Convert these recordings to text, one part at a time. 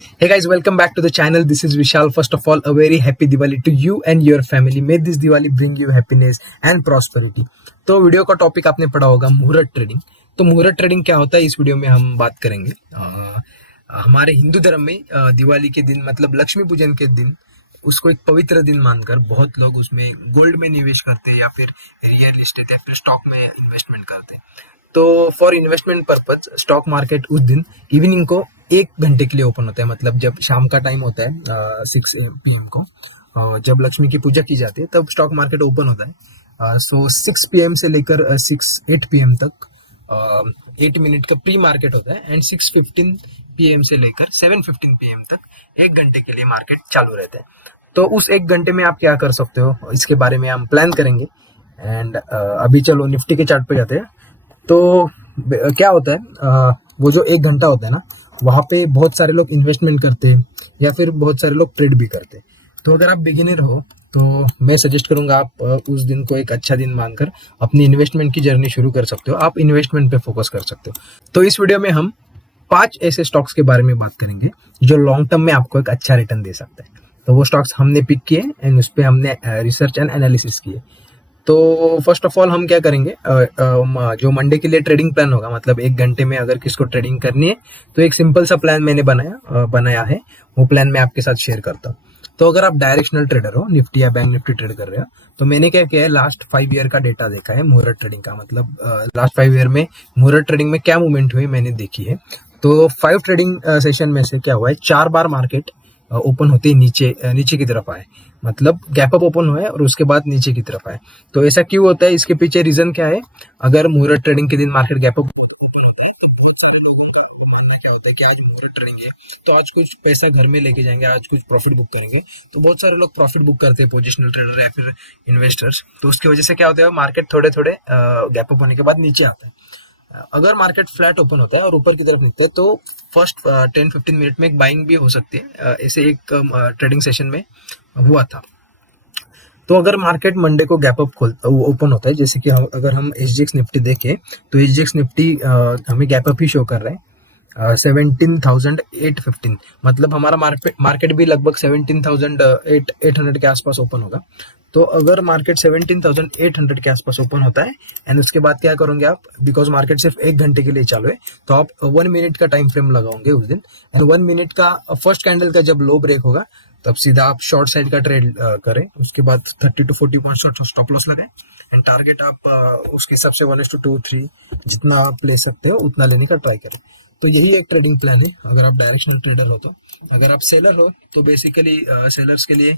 Hey guys, welcome back to the channel. This is Vishal. First of all, a very happy Diwali to you and your family. May this Diwali bring you happiness and prosperity. तो video का topic आपने पढ़ा होगा मुहूर्त trading. तो मुहूर्त trading क्या होता है इस वीडियो में हम बात करेंगे। हमारे हिंदू धर्म में दिवाली के दिन मतलब लक्ष्मी पूजन के दिन उसको एक पवित्र दिन मानकर बहुत लोग उसमें गोल्ड में निवेश करते हैं या फिर रियल एस्टेट या फिर स्टॉक में इन्वेस्टमेंट करते हैं। तो for investment purpose stock market उस दिन इवनिंग को 1 घंटे के लिए ओपन होता है। मतलब जब शाम का टाइम होता है 6 PM को, जब लक्ष्मी की पूजा की जाती है तब स्टॉक मार्केट ओपन होता है। सो 6 PM से लेकर 8 PM तक 8 मिनट का प्री मार्केट होता है एंड 6:15 PM से लेकर 7:15 PM तक 1 घंटे के लिए मार्केट चालू रहता है। तो उस 1 घंटे में आप क्या कर सकते हो इसके बारे में हम प्लान करेंगे। एंड अभी चलो निफ्टी के चार्ट पे जाते हैं। तो क्या होता है वो जो 1 घंटा होता है ना, वहाँ पे बहुत सारे लोग इन्वेस्टमेंट करते हैं या फिर बहुत सारे लोग ट्रेड भी करते हैं। तो अगर आप बिगिनर हो तो मैं सजेस्ट करूंगा आप उस दिन को एक अच्छा दिन मानकर अपनी इन्वेस्टमेंट की जर्नी शुरू कर सकते हो। आप इन्वेस्टमेंट पे फोकस कर सकते हो। तो इस वीडियो में हम 5 ऐसे स्टॉक्स के बारे में बात करेंगे जो लॉन्ग टर्म में आपको एक अच्छा रिटर्न दे सकते हैं। तो वो स्टॉक्स हमने पिक किए एंड उस पर हमने रिसर्च एंड एनालिसिस किए। तो फर्स्ट ऑफ ऑल हम क्या करेंगे, जो मंडे के लिए ट्रेडिंग प्लान होगा, मतलब 1 घंटे में अगर किसको ट्रेडिंग करनी है तो एक सिंपल सा प्लान मैंने बनाया है। वो प्लान मैं आपके साथ शेयर करता हूँ। तो अगर आप डायरेक्शनल ट्रेडर हो, निफ्टी या बैंक निफ्टी ट्रेड कर रहे हो, तो मैंने क्या किया है, लास्ट 5 ईयर का डेटा देखा है मुहूर्त ट्रेडिंग का। मतलब लास्ट 5 ईयर में मुहूर्त ट्रेडिंग में क्या मूवमेंट हुई मैंने देखी है। तो 5 ट्रेडिंग सेशन में से क्या हुआ है, 4 बार मार्केट ओपन होते ही नीचे की तरफ आए। मतलब गैप अप ओपन हुआ है और उसके बाद नीचे की तरफ आए। तो ऐसा क्यों होता है, इसके पीछे रीजन क्या है? अगर मुहूर्त ट्रेडिंग के दिन मार्केट गैप अप क्या होता है कि आज मुहूर्त ट्रेडिंग है तो आज कुछ पैसा घर में लेके जाएंगे, आज कुछ प्रॉफिट बुक करेंगे। तो बहुत सारे लोग प्रॉफिट बुक करते हैं, पोजिशनल ट्रेडर या फिर इन्वेस्टर्स। तो उसकी वजह से क्या होता है, मार्केट थोड़े थोड़े गैप अप होने के बाद नीचे आता है। अगर मार्केट फ्लैट ओपन होता है और ऊपर की तरफ निकलता है तो फर्स्ट 10-15 मिनट में एक बाइंग भी हो सकती है। ऐसे एक ट्रेडिंग सेशन में हुआ था। तो अगर मार्केट मंडे को गैप अप ओपन होता है, जैसे कि अगर हम एसजीएक्स निफ्टी देखें तो एसजीएक्स निफ्टी हमें गैप अप ही शो कर रहा है 17,815। मतलब हमारा मार्केट भी लगभग 17,800 के आसपास ओपन होगा। तो अगर मार्केट 17,800 के आसपास ओपन होता है एंड उसके बाद क्या करोगे आप, बिकॉज मार्केट सिर्फ 1 घंटे के लिए चालू है, तो आप 1 मिनट का टाइम फ्रेम लगाओगे उस दिन। एंड 1 मिनट का फर्स्ट कैंडल का जब लो ब्रेक होगा तब सीधा आप शॉर्ट साइड का ट्रेड करें। उसके बाद 30 to 40 पॉइंट स्टॉप लॉस लगाएं एंड टारगेट आप उसके हिसाब से 1:2-3 जितना आप ले सकते हो उतना लेने का ट्राई करें। तो यही एक ट्रेडिंग प्लान है अगर आप डायरेक्शनल ट्रेडर हो। तो अगर आप सेलर हो तो बेसिकली सेलर्स के लिए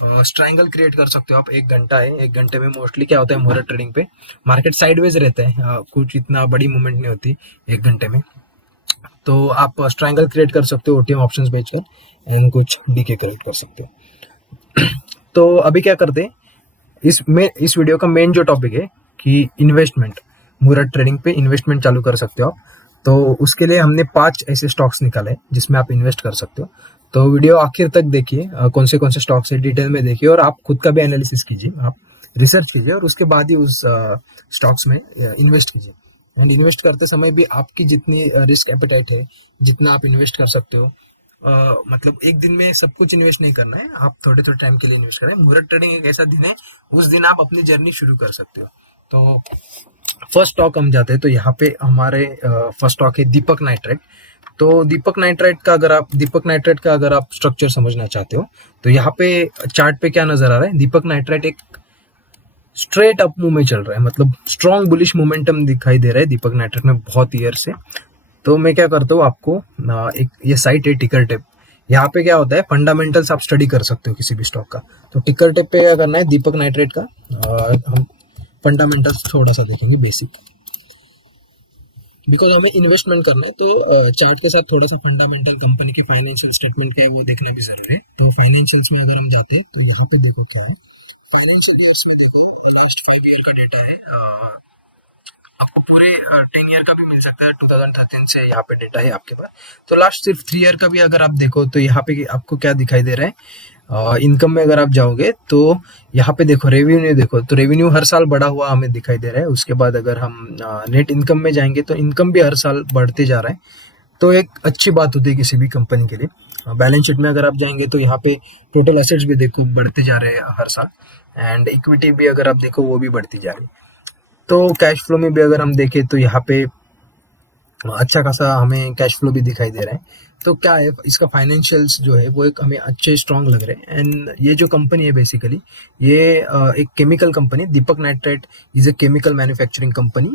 स्ट्रायंगल क्रिएट कर सकते हो आप। 1 घंटा है, 1 घंटे में मोस्टली क्या होता है मुहूर्त ट्रेडिंग पे मार्केट साइडवेज रहता है, कुछ इतना बड़ी मूवमेंट नहीं होती 1 घंटे में। तो आप ट्रायंगल क्रिएट कर सकते हो ओटीएम ऑप्शंस बेचकर एंड कुछ डीके कलेक्ट कर सकते हो। तो अभी क्या करते हैं, इस वीडियो का मेन जो टॉपिक है कि इन्वेस्टमेंट, मुहूर्त ट्रेडिंग पे इन्वेस्टमेंट चालू कर सकते हो आप। तो उसके लिए हमने 5 ऐसे स्टॉक्स निकाले जिसमें आप इन्वेस्ट कर सकते हो। तो वीडियो आखिर तक देखिए, कौन से स्टॉक्स है डिटेल में देखिए और आप खुद का भी एनालिसिस कीजिए, आप रिसर्च कीजिए और उसके बाद ही उस स्टॉक्स में इन्वेस्ट कीजिए। एंड इन्वेस्ट करते समय भी आपकी जितनी रिस्क एपेटाइट है, जितना आप इन्वेस्ट कर सकते हो, मतलब एक दिन में सब कुछ इन्वेस्ट नहीं करना है, आप थोड़े थोड़े टाइम के लिए इन्वेस्ट करें। मुहूर्त ट्रेडिंग एक ऐसा दिन है, उस दिन आप अपनी जर्नी शुरू कर सकते हो। तो फर्स्ट स्टॉक हम जाते हैं। तो यहाँ पे हमारे फर्स्ट स्टॉक है दीपक नाइट्राइट। तो दीपक नाइट्राइट का अगर आप स्ट्रक्चर समझना चाहते हो तो यहाँ पे चार्ट पे क्या नजर आ रहा है, दीपक नाइट्राइट एक स्ट्रेट अप मूव में चल रहा है। मतलब स्ट्रॉन्ग बुलिश मोमेंटम दिखाई दे रहा है दीपक नाइट्राइट में बहुत ईयर से। तो मैं क्या करता हूँ, आपको एक ये साइट है टिकर टेप। यहाँ पे क्या होता है, फंडामेंटल्स आप स्टडी कर सकते हो किसी भी स्टॉक का। तो टिकर टेप पे क्या करना है, दीपक नाइट्राइट का हम फंडामेंटल्स थोड़ा सा देखेंगे बेसिक, बिकॉज हमें इन्वेस्टमेंट करना है। तो चार्ट के साथ थोड़ा सा फंडामेंटल कंपनी के फाइनेंशियल स्टेटमेंट के वो देखना भी जरूरी है। तो फाइनेंशियल्स में अगर हम जाते हैं तो यहाँ पे देखो क्या है, फाइनेंशियल ईयर्स में देखो लास्ट 5 ईयर का डेटा है। आपको पूरे 10 ईयर का भी मिल सकता है, 2013 से यहाँ पे डेटा है आपके पास। तो लास्ट सिर्फ 3 ईयर का भी अगर आप देखो तो यहाँ पे आपको क्या दिखाई दे रहा है, इनकम में अगर आप जाओगे तो यहाँ पे देखो रेवेन्यू, देखो तो रेवेन्यू हर साल बढ़ा हुआ हमें दिखाई दे रहा है। उसके बाद अगर हम नेट इनकम में जाएंगे तो इनकम भी हर साल बढ़ते जा रहा है। तो एक अच्छी बात होती है किसी भी कंपनी के लिए। बैलेंस शीट में अगर आप जाएंगे तो यहाँ पे टोटल एसेट्स भी देखो बढ़ते जा रहे हैं हर साल, एंड इक्विटी भी अगर आप देखो वो भी बढ़ती जा रही है। तो कैश फ्लो में भी अगर हम देखें तो यहाँ पे अच्छा खासा हमें कैश फ्लो भी दिखाई दे रहा है। तो क्या है, इसका फाइनेंशियल्स जो है वो एक हमें अच्छे स्ट्रांग लग रहे हैं। एंड ये जो कंपनी है बेसिकली ये एक chemical company, Deepak nitrite is a chemical manufacturing company.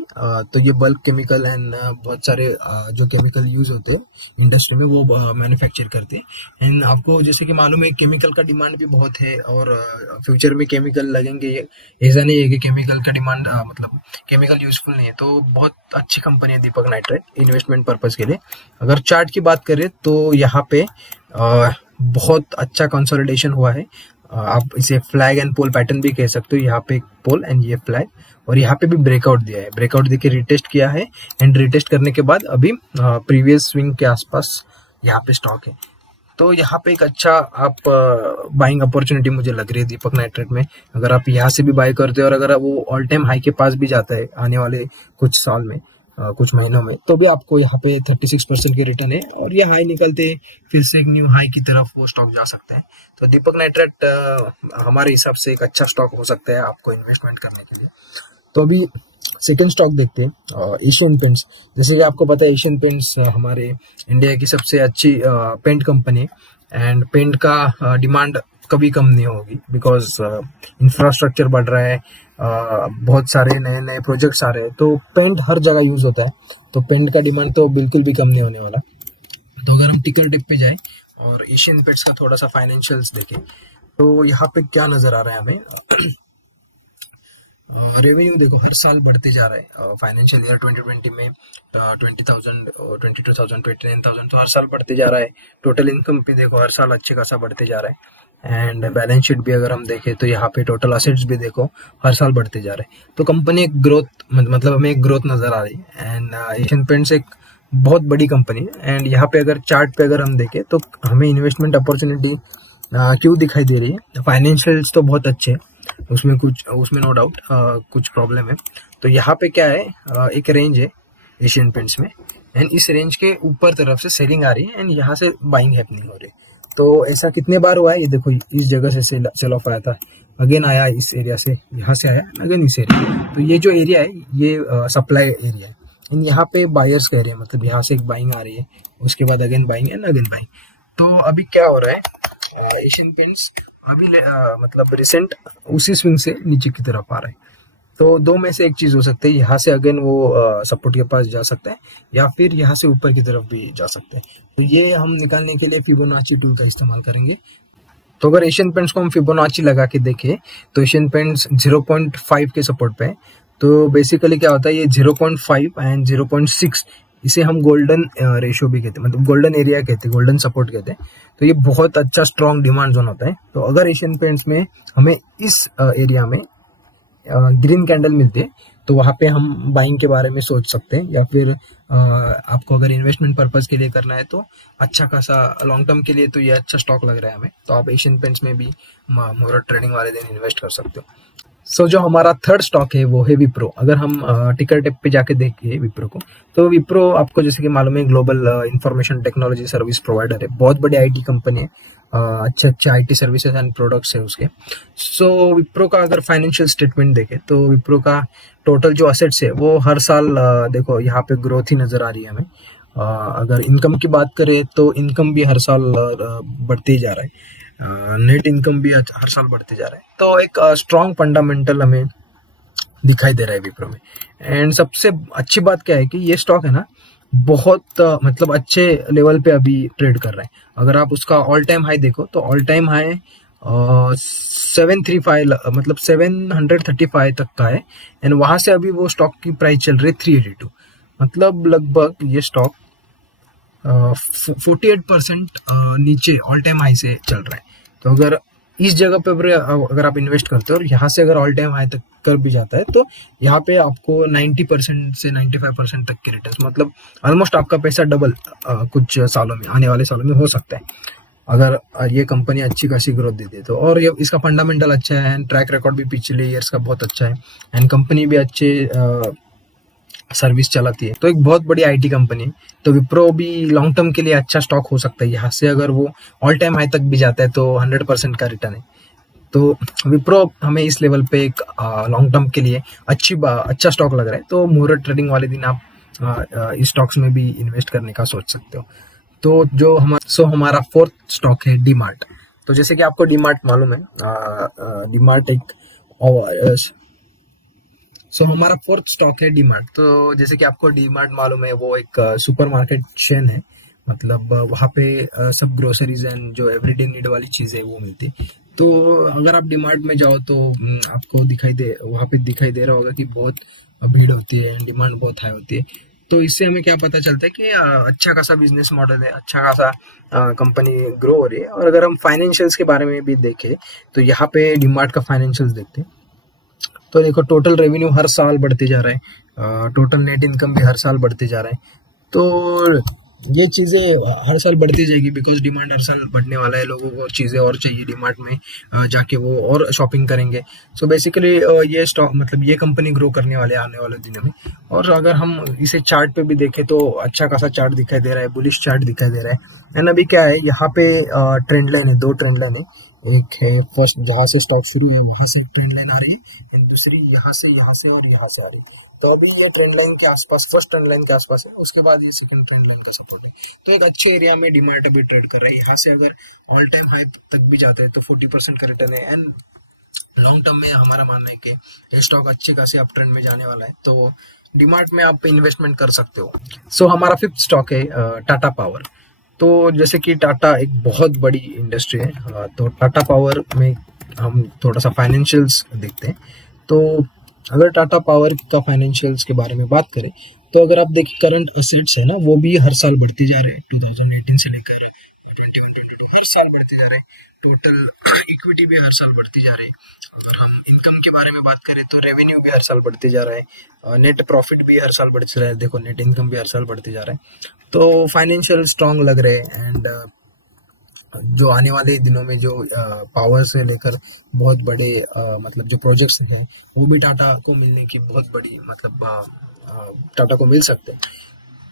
तो ये बल्क केमिकल एंड बहुत सारे जो केमिकल यूज होते हैं इंडस्ट्री में वो मैन्युफैक्चर करते हैं। एंड आपको जैसे कि मालूम है केमिकल का डिमांड भी बहुत है, और फ्यूचर में केमिकल लगेंगे, ऐसा नहीं है कि केमिकल का डिमांड मतलब केमिकल यूजफुल नहीं है। तो बहुत अच्छी कंपनी है दीपक नाइट्राइट इन्वेस्टमेंट पर्पज के लिए। अगर चार्ट की बात करें तो यहाँ पे बहुत अच्छा कंसोलिडेशन हुआ है। आप इसे फ्लैग एंड पोल पैटर्न भी कह सकते हो। यहाँ पे एक पोल एंड ये फ्लैग, और यहाँ पे भी ब्रेकआउट दिया है, ब्रेकआउट देके रिटेस्ट किया है, एंड रिटेस्ट करने के बाद अभी प्रीवियस स्विंग के आसपास यहाँ पे स्टॉक है। तो यहाँ पे एक अच्छा आप बाइंग अपॉर्चुनिटी मुझे लग रही है दीपक नाइट्राइट में। अगर आप यहाँ से भी बाय करते हो और अगर वो ऑल टाइम हाई के पास भी जाता है आने वाले कुछ साल में, कुछ महीनों में, तो भी आपको यहाँ पे 36% के रिटर्न है, और ये हाई निकलते फिर से एक न्यू हाई की तरफ वो स्टॉक जा सकते हैं। तो दीपक नाइट्राइट हमारे हिसाब से एक अच्छा स्टॉक हो सकता है आपको इन्वेस्टमेंट करने के लिए। तो अभी सेकेंड स्टॉक देखते हैं, एशियन पेंट्स। जैसे कि आपको पता है एशियन पेंट्स हमारे इंडिया की सबसे अच्छी पेंट कंपनी है, एंड पेंट का डिमांड कभी कम नहीं होगी, बिकॉज इंफ्रास्ट्रक्चर बढ़ रहा है, बहुत सारे नए नए प्रोजेक्ट्स आ रहे हैं, तो पेंट हर जगह यूज होता है, तो पेंट का डिमांड तो बिल्कुल भी कम नहीं होने वाला। तो अगर हम टिकर डिप पे जाए और एशियन पेंट्स का थोड़ा सा फाइनेंशियल्स देखें तो यहाँ पे क्या नजर आ रहा है हमें। रेवेन्यू देखो हर साल बढ़ते जा रहा है। फाइनेंशियल ईयर 2020 में 20,000 और 22,000 29,000 तो हर साल बढ़ते जा रहा है। टोटल इनकम भी देखो हर साल अच्छे खासा बढ़ते जा रहा है, एंड बैलेंस शीट भी अगर हम देखें तो यहाँ पे टोटल असेट्स भी देखो हर साल बढ़ते जा रहे हैं। तो कंपनी एक ग्रोथ मतलब हमें एक ग्रोथ नजर आ रही है, एंड एशियन पेंट्स एक बहुत बड़ी कंपनी है। एंड यहाँ पे अगर चार्ट पे अगर हम देखें तो हमें इन्वेस्टमेंट अपॉर्चुनिटी क्यों दिखाई दे रही है। फाइनेंशियल्स तो बहुत अच्छे हैं, उसमें नो डाउट कुछ प्रॉब्लम है। तो यहाँ पे क्या है, एक रेंज है एशियन पेंट्स में, एंड इस रेंज के ऊपर तरफ से सेलिंग आ रही है, एंड यहाँ से बाइंग हैपनिंग हो रही है। तो ऐसा कितने बार हुआ है, ये देखो इस जगह से सेल ऑफ आया था, अगेन आया इस एरिया से, यहाँ से आया अगेन इस एरिया। तो ये जो एरिया है ये सप्लाई एरिया है, एंड यहाँ पे बायर्स कह रहे हैं, मतलब यहाँ से एक बाइंग आ रही है, उसके बाद again buying and again buying. तो अभी क्या हो रहा है, एशियन पेंट्स अभी मतलब रिसेंट उसी स्विंग से नीचे की तरफ आ रहा है। तो दो में से एक चीज हो सकती है, यहाँ से अगेन वो सपोर्ट के पास जा सकता है, या फिर यहाँ से ऊपर की तरफ भी जा सकते हैं। तो ये हम निकालने के लिए फिबोनाची टूल का इस्तेमाल करेंगे। तो अगर एशियन पेंट्स को हम फिबोनाची लगा के देखें तो एशियन पेंट्स 0.5 के सपोर्ट पे है। तो बेसिकली क्या होता है, ये 0.5 एंड 0.6 इसे हम गोल्डन रेशियो भी कहते हैं, मतलब गोल्डन एरिया कहते हैं, गोल्डन सपोर्ट कहते हैं। तो ये बहुत अच्छा स्ट्रॉन्ग डिमांड जोन होता है। तो अगर एशियन पेंट्स में हमें इस एरिया में ग्रीन कैंडल मिलती है तो वहाँ पे हम बाइंग के बारे में सोच सकते हैं, या फिर आपको अगर इन्वेस्टमेंट पर्पज के लिए करना है तो अच्छा खासा लॉन्ग टर्म के लिए तो ये अच्छा स्टॉक लग रहा है हमें। तो आप एशियन पेंट्स में भी मुहूर्त ट्रेडिंग वाले दिन इन्वेस्ट कर सकते हो। सो जो हमारा थर्ड स्टॉक है वो है विप्रो। अगर हम टिकर टेप पे जाके देखिए विप्रो को, तो विप्रो आपको जैसे कि मालूम है global information technology service provider है, बहुत बड़ी आईटी कंपनी है, अच्छे अच्छे आईटी सर्विसेज एंड प्रोडक्ट्स है उसके। सो विप्रो का अगर फाइनेंशियल स्टेटमेंट देखें तो विप्रो का टोटल जो असेट्स है वो हर साल देखो यहाँ पे ग्रोथ ही नजर आ रही है हमें। अगर इनकम की बात करें तो इनकम भी हर साल बढ़ते ही जा रहा है, नेट इनकम भी हर साल बढ़ते जा रहा है। तो एक स्ट्रॉन्ग फंडामेंटल हमें दिखाई दे रहा है विप्रो में। एंड सबसे अच्छी बात क्या है कि ये स्टॉक है ना बहुत मतलब अच्छे लेवल पे अभी ट्रेड कर रहा है। अगर आप उसका ऑल टाइम हाई देखो तो ऑल टाइम हाई 735 मतलब 735 तक का है, एंड वहां से अभी वो स्टॉक की प्राइस चल रही है 382, मतलब लगभग ये स्टॉक 48% नीचे ऑल टाइम हाई से चल रहा है। तो अगर इस जगह पे अगर आप इन्वेस्ट करते हो और यहाँ से अगर ऑल टाइम हाई तक कर भी जाता है तो यहाँ पे आपको 90% से 95% तक के रिटर्न, मतलब ऑलमोस्ट आपका पैसा डबल कुछ सालों में, आने वाले सालों में हो सकता है अगर ये कंपनी अच्छी खासी ग्रोथ देती है तो। और ये इसका फंडामेंटल अच्छा है, एंड ट्रैक रिकॉर्ड भी पिछले ईयर्स का बहुत अच्छा है, एंड कंपनी भी अच्छे सर्विस चलाती है, तो एक बहुत बड़ी आईटी कंपनी है। तो विप्रो भी लॉन्ग टर्म के लिए अच्छा स्टॉक हो सकता है। यहाँ से अगर वो ऑल टाइम हाई तक भी जाता है तो 100% का रिटर्न है। तो विप्रो हमें इस लेवल पे एक लॉन्ग टर्म के लिए अच्छा स्टॉक लग रहा है। तो मुहूर्त ट्रेडिंग वाले दिन आप इस स्टॉक्स में भी इन्वेस्ट करने का सोच सकते हो। तो हमारा फोर्थ स्टॉक है डीमार्ट। तो जैसे कि आपको डीमार्ट मालूम है, डीमार्ट एक हमारा फोर्थ स्टॉक है डीमार्ट। तो जैसे कि आपको डीमार्ट मालूम है, वो एक सुपरमार्केट चेन है। मतलब वहाँ पे सब ग्रोसरीज एंड जो एवरीडे नीड वाली चीज़ें वो मिलती है। तो अगर आप डीमार्ट में जाओ तो आपको वहाँ पे दिखाई दे रहा होगा कि बहुत भीड़ होती है, डिमांड बहुत हाई होती है। तो इससे हमें क्या पता चलता है कि अच्छा खासा बिजनेस मॉडल है, अच्छा खासा कंपनी ग्रो हो रही है। और अगर हम फाइनेंशियल्स के बारे में भी देखें तो यहाँ पे डीमार्ट का फाइनेंशियल्स देखते हैं। तो देखो, टोटल रेवेन्यू हर साल बढ़ते जा रहा है, टोटल नेट इनकम भी हर साल बढ़ते जा रहा है। तो ये चीज़ें हर साल बढ़ती जाएगी, बिकॉज डिमांड हर साल बढ़ने वाला है। लोगों को चीज़ें और चाहिए, डिमांड में जाके वो और शॉपिंग करेंगे। सो बेसिकली ये स्टॉक मतलब ये कंपनी ग्रो करने वाले आने वाले दिनों में। और अगर हम इसे चार्ट पे भी देखें तो अच्छा खासा चार्ट दिखाई दे रहा है, बुलिश चार्ट दिखाई दे रहा है। एंड अभी क्या है, यहाँ पे ट्रेंड लाइन है, दो ट्रेंड लाइन है। एक है फर्स्ट, जहाँ से स्टॉक शुरू है वहां से एक ट्रेंड लाइन आ रही है, एंड दूसरी यहाँ से और यहाँ से आ रही है। तो अभी ये ट्रेंड लाइन के आसपास, फर्स्ट ट्रेंड लाइन के आसपास है, उसके बाद ये सेकंड ट्रेंड लाइन का सपोर्ट है। तो एक अच्छे एरिया में डीमार्ट अभी ट्रेड कर रहा है। यहाँ से अगर ऑल टाइम हाई तक भी जाते हैं तो 40% का रिटर्न है। एंड लॉन्ग टर्म में हमारा मानना है कि ये स्टॉक अच्छे खासे अप ट्रेंड में जाने वाला है। तो डीमार्ट में आप इन्वेस्टमेंट कर सकते हो। हमारा फिफ्थ स्टॉक है टाटा पावर। तो जैसे कि टाटा एक बहुत बड़ी इंडस्ट्री है, तो टाटा पावर में हम थोड़ा सा फाइनेंशियल्स देखते हैं। तो अगर टाटा पावर का फाइनेंशियल्स के बारे में बात करें तो अगर आप देखिए, करंट असेट्स है ना, वो भी हर साल बढ़ती जा रहे हैं। 2018 से लेकर 21-22 हर साल बढ़ते जा रहे हैं। टोटल इक्विटी भी हर साल बढ़ती जा रही है। और हम इनकम के बारे में बात करें तो रेवेन्यू भी हर साल बढ़ते जा रहा है, नेट प्रॉफिट भी हर साल बढ़ते जा रहा है। देखो, नेट इनकम भी हर साल बढ़ते जा रहा है। तो फाइनेंशियल स्ट्रांग लग रहे हैं। एंड जो आने वाले दिनों में जो पावर से लेकर बहुत बड़े मतलब जो प्रोजेक्ट्स हैं वो भी टाटा को मिलने की बहुत बड़ी मतलब टाटा को मिल सकते हैं।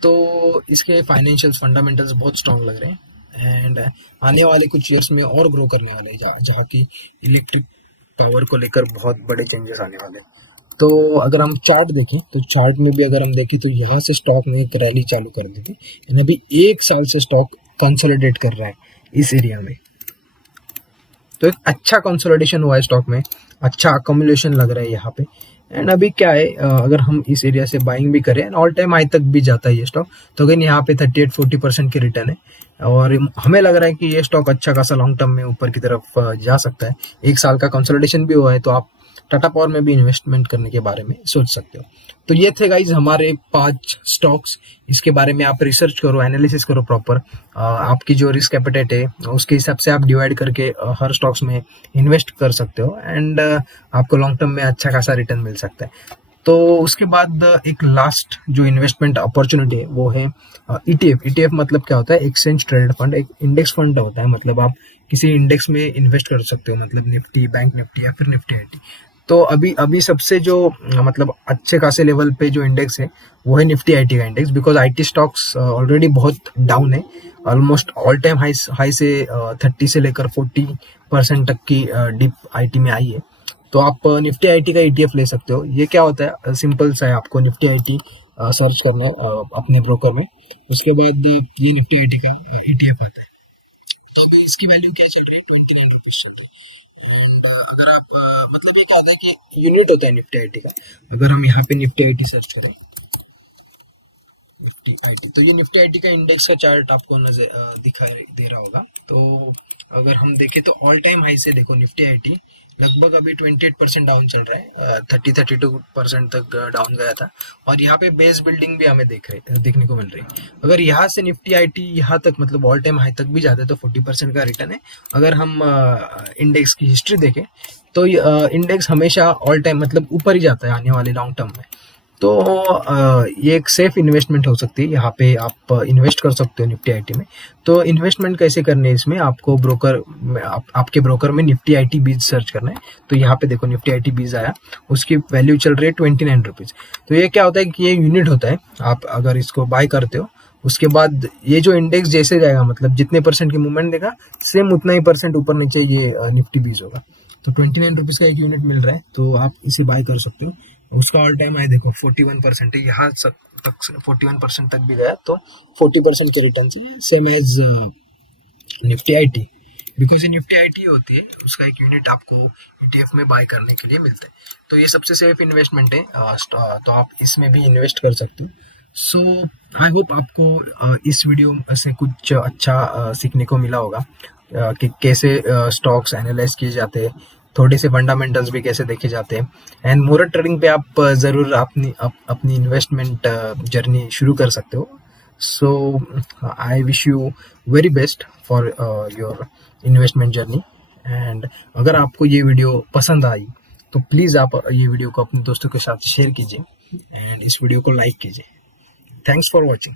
तो इसके फाइनेंशियल्स फंडामेंटल्स बहुत स्ट्रांग लग रहे हैं। एंड आने वाले कुछ ईयर्स में और ग्रो करने वाले हैं, जहाँ की इलेक्ट्रिक पावर को लेकर बहुत बड़े चेंजेस आने वाले हैं। तो अगर हम चार्ट देखें तो चार्ट में भी अगर हम देखें तो यहाँ से स्टॉक ने एक रैली चालू कर दी थी। यानी अभी एक साल से स्टॉक कंसोलिडेट कर रहा है इस एरिया में। तो एक अच्छा कंसोलिडेशन हुआ है स्टॉक में, अच्छा अकोमुलेशन लग रहा है यहाँ पे। एंड अभी क्या है, अगर हम इस एरिया से बाइंग भी करें, ऑल टाइम हाई तक भी जाता है ये स्टॉक, तो अगेन यहाँ पे 38-40% की रिटर्न है। और हमें लग रहा है कि ये स्टॉक अच्छा खासा लॉन्ग टर्म में ऊपर की तरफ जा सकता है। एक साल का कंसोलिडेशन भी हुआ है, तो आप टाटा पावर में भी इन्वेस्टमेंट करने के बारे में सोच सकते हो। तो ये थे गाइज हमारे 5 स्टॉक्स। इसके बारे में आप रिसर्च करो, एनालिसिस करो प्रॉपर। आपकी जो रिस्क एपेटाइट है उसके हिसाब से आप डिवाइड करके हर स्टॉक्स में इन्वेस्ट कर सकते हो। एंड आपको लॉन्ग टर्म में अच्छा खासा रिटर्न मिल सकता है। तो उसके बाद एक लास्ट जो इन्वेस्टमेंट अपॉर्चुनिटी है वो है ईटीएफ। ईटीएफ मतलब क्या होता है? Exchange traded fund. एक इंडेक्स फंड होता है, मतलब आप किसी इंडेक्स में इन्वेस्ट कर सकते हो, मतलब निफ्टी, बैंक निफ्टी या फिर निफ्टी आईटी। तो अभी सबसे जो मतलब अच्छे खासे लेवल पे जो इंडेक्स है वो है निफ्टी आईटी का index, because IT stocks already बहुत डाउन है। ऑलमोस्ट ऑल टाइम हाई से 30 से लेकर 40% तक की डिप आईटी में आई है। तो आप निफ्टी आईटी का ईटीएफ ले सकते हो। ये क्या होता है? सिंपल सा है, आपको निफ्टी आईटी सर्च करना है अपने ब्रोकर में। उसके बाद ये निफ्टी आईटी का ईटीएफ आता है। तो अभी इसकी वैल्यू क्या चल रही है? 29 रुपीज चल रही है। एंड अगर आप मतलब ये क्या होता है कि यूनिट होता है निफ्टी आईटी का। अगर हम यहाँ पे निफ्टी आईटी सर्च करें, निफ्टी आईटी, तो ये निफ्टी आईटी का इंडेक्स का चार्ट आपको नजर दिखाई दे रहा होगा। तो अगर हम देखें तो ऑल टाइम हाई से देखो, निफ्टी आईटी लगभग अभी 28% डाउन चल रहा है, 30-32% तक डाउन गया था। और यहाँ पे बेस बिल्डिंग भी हमें देखने को मिल रही है। अगर यहाँ से निफ्टी आईटी यहाँ तक मतलब ऑल टाइम हाई तक भी जाते हैं तो 40% का रिटर्न है। अगर हम इंडेक्स की हिस्ट्री देखें तो इंडेक्स हमेशा ऑल टाइम मतलब ऊपर ही जाता है आने वाले लॉन्ग टर्म में। तो ये एक सेफ इन्वेस्टमेंट हो सकती है। यहाँ पे आप इन्वेस्ट कर सकते हो निफ्टी आईटी में। तो इन्वेस्टमेंट कैसे करनी है इसमें, आपको ब्रोकर में आपके ब्रोकर में निफ्टी आईटी बीज सर्च करना है। तो यहाँ पे देखो निफ्टी आईटी बीज आया, उसकी वैल्यू चल रही है 29 रुपीज। तो ये क्या होता है कि ये यूनिट होता है। आप अगर इसको बाय करते हो, उसके बाद ये जो इंडेक्स जैसे जाएगा, मतलब जितने परसेंट की मूवमेंट देगा, सेम उतना ही परसेंट ऊपर नीचे ये निफ्टी बीज होगा। तो 29 रुपीज का एक यूनिट मिल रहा है, तो आप इसे बाय कर सकते हो। उसका ऑल टाइम हाई देखो 41% है, यहाँ तक 41% तक भी गया, तो 40% के रिटर्न है, same as Nifty IT. Because ये निफ्टी आईटी होती है, उसका एक यूनिट आपको ईटीएफ में बाय करने के लिए मिलता है। तो ये सबसे सेफ इन्वेस्टमेंट है, तो आप इसमें भी इन्वेस्ट कर सकते हो। सो आई होप आपको इस वीडियो से कुछ अच्छा सीखने को मिला होगा, कि कैसे स्टॉक्स एनालाइज किए जाते हैं, थोड़े से फंडामेंटल्स भी कैसे देखे जाते हैं। एंड मुहूर्त ट्रेडिंग पे आप ज़रूर अपनी इन्वेस्टमेंट जर्नी शुरू कर सकते हो। So I wish you very best for your investment journey. And अगर आपको ये वीडियो पसंद आई तो प्लीज़ आप ये वीडियो को अपने दोस्तों के साथ शेयर कीजिए एंड इस वीडियो को लाइक कीजिए। Thanks for watching.